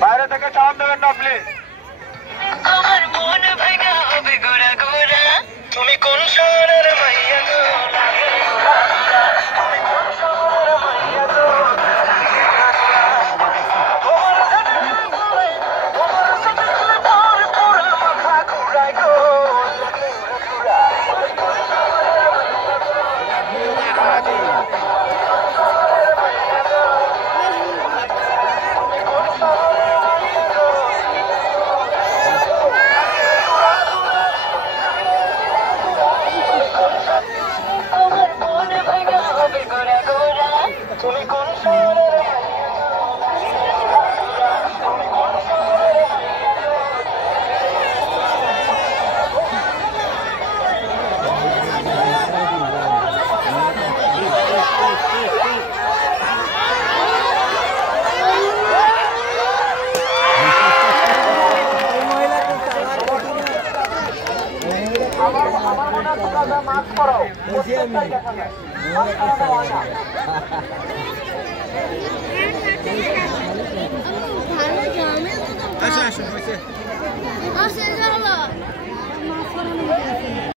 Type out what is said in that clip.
বাইরে থেকে চাপ দেবেন না প্লিজ। আমার মন ভাঙা হবে গোরা গোরা, তুমি কোন শহরের মাইয়া গো? তুমি কোন শহরের মাইয়া গো? তোমার সাথে তোর পুরা মাথা ঘুরায় গো। তুমি কোন শহরের আমার মাছ পড়াও